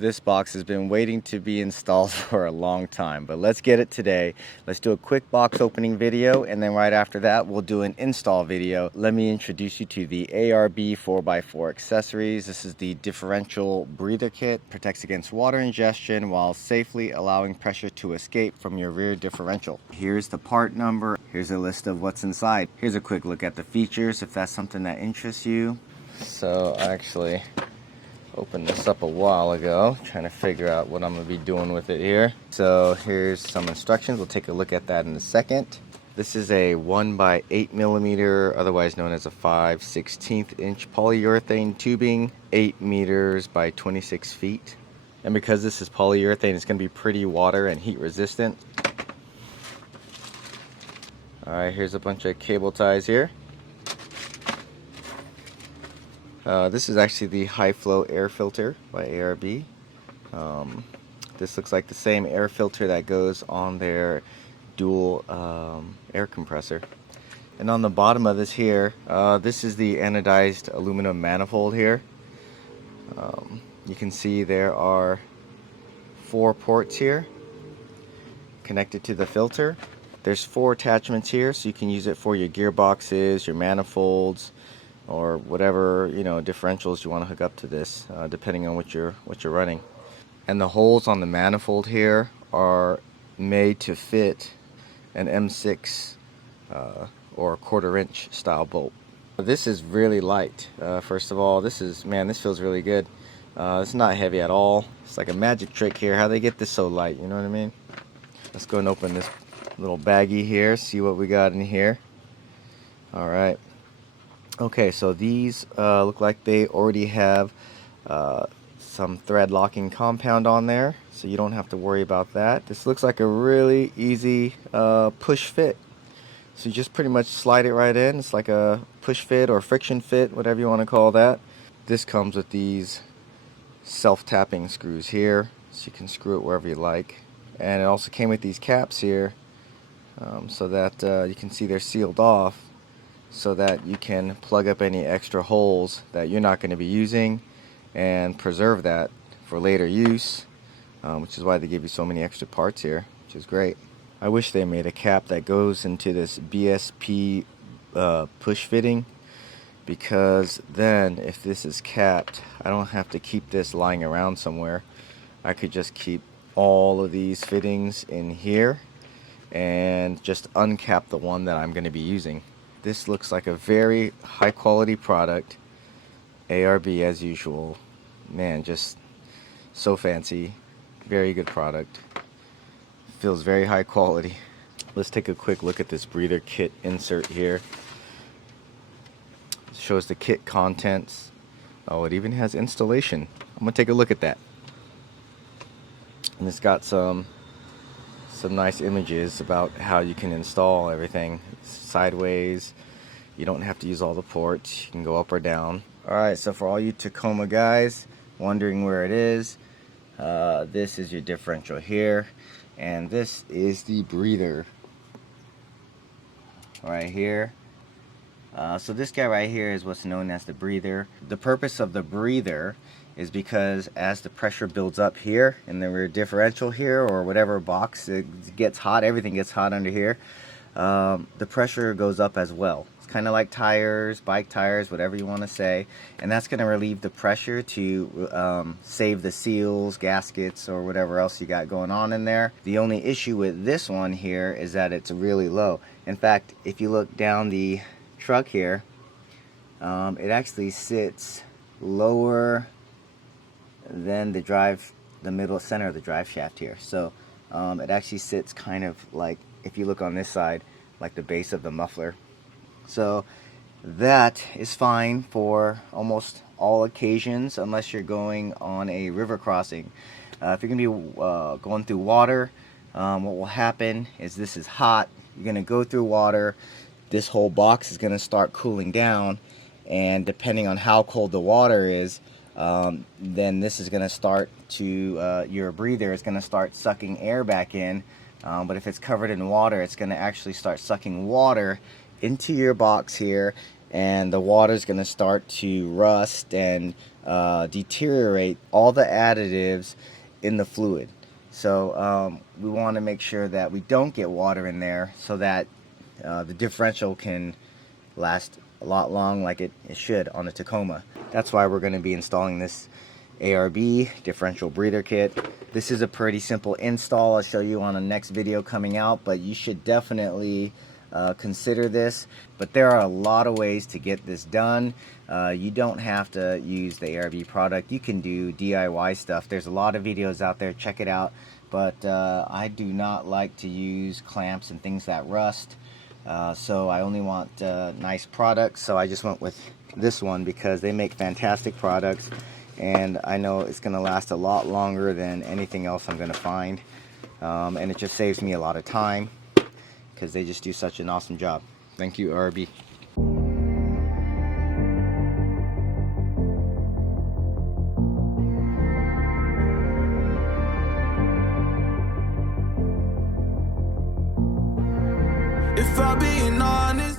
This box has been waiting to be installed for a long time, but let's get it today. Let's do a quick box opening video, and then right after that we'll do an install video. Let me introduce you to the ARB 4x4 accessories. This is the Differential Breather Kit. Protects against water ingestion while safely allowing pressure to escape from your rear differential. Here's the part number. Here's a list of what's inside. Here's a quick look at the features if that's something that interests you. So I actually opened this up a while ago, trying to figure out what I'm going to be doing with it here. So here's some instructions. We'll take a look at that in a second. This is a 1x8mm, otherwise known as a 5/16 inch polyurethane tubing, 8 meters by 26 feet. And because this is polyurethane, it's going to be pretty water and heat resistant. Alright, here's a bunch of cable ties here. This is actually the high flow air filter by ARB. This looks like the same air filter that goes on their dual air compressor. And on the bottom of this here, this is the anodized aluminum manifold here. You can see there are 4 ports here connected to the filter. There's 4 attachments here, so you can use it for your gearboxes, your manifolds, or whatever, you know, differentials you want to hook up to this, depending on what you're running. And the holes on the manifold here are made to fit an M6 or a 1/4 inch style bolt. This is really light. First of all, this feels really good. It's not heavy at all. It's like a magic trick here, how they get this so light, you know what I mean? Let's go and open this little baggie here, see what we got in here. Alright. Okay, so these look like they already have some thread locking compound on there, so you don't have to worry about that. This looks like a really easy push fit. So you just pretty much slide it right in. It's like a push fit or friction fit, whatever you want to call that. This comes with these self-tapping screws here, so you can screw it wherever you like. And it also came with these caps here, so that you can see they're sealed off, so that you can plug up any extra holes that you're not going to be using and preserve that for later use, which is why they give you so many extra parts here, which is great. I wish they made a cap that goes into this BSP push fitting, because then if this is capped, I don't have to keep this lying around somewhere. I could just keep all of these fittings in here and just uncap the one that I'm going to be using. This looks like a very high quality product. ARB as usual. Man, just so fancy. Very good product. Feels very high quality. Let's take a quick look at this breather kit insert here. It shows the kit contents. Oh, it even has installation. I'm gonna take a look at that. And it's got some nice images about how you can install everything. Sideways, you don't have to use all the ports, you can go up or down. Alright, so for all you Tacoma guys wondering where it is, this is your differential here, and this is the breather right here. So this guy right here is what's known as the breather. The purpose of the breather is because as the pressure builds up here in the rear differential here, or whatever box, it gets hot, everything gets hot under here, the pressure goes up as well. It's kind of like tires, bike tires, whatever you want to say, and that's going to relieve the pressure to save the seals, gaskets, or whatever else you got going on in there. The only issue with this one here is that it's really low. In fact, if you look down the truck here, it actually sits lower than the middle center of the drive shaft here. So it actually sits kind of like, if you look on this side, like the base of the muffler. So that is fine for almost all occasions, unless you're going on a river crossing. If you're going to be going through water, what will happen is this is hot. You're going to go through water. This whole box is going to start cooling down, and depending on how cold the water is, then this is going to start to, your breather is going to start sucking air back in. But if it's covered in water, it's going to actually start sucking water into your box here, and the water is going to start to rust and deteriorate all the additives in the fluid. So we want to make sure that we don't get water in there so that the differential can last a lot long like it should on the Tacoma. That's why we're going to be installing this ARB Differential Breather Kit. This is a pretty simple install. I'll show you on the next video coming out, but you should definitely consider this. But there are a lot of ways to get this done. You don't have to use the ARB product. You can do DIY stuff. There's a lot of videos out there. Check it out. But I do not like to use clamps and things that rust. So I only want nice products. So I just went with this one because they make fantastic products. And I know it's going to last a lot longer than anything else I'm going to find. And it just saves me a lot of time because they just do such an awesome job. Thank you, ARB. If I'm being honest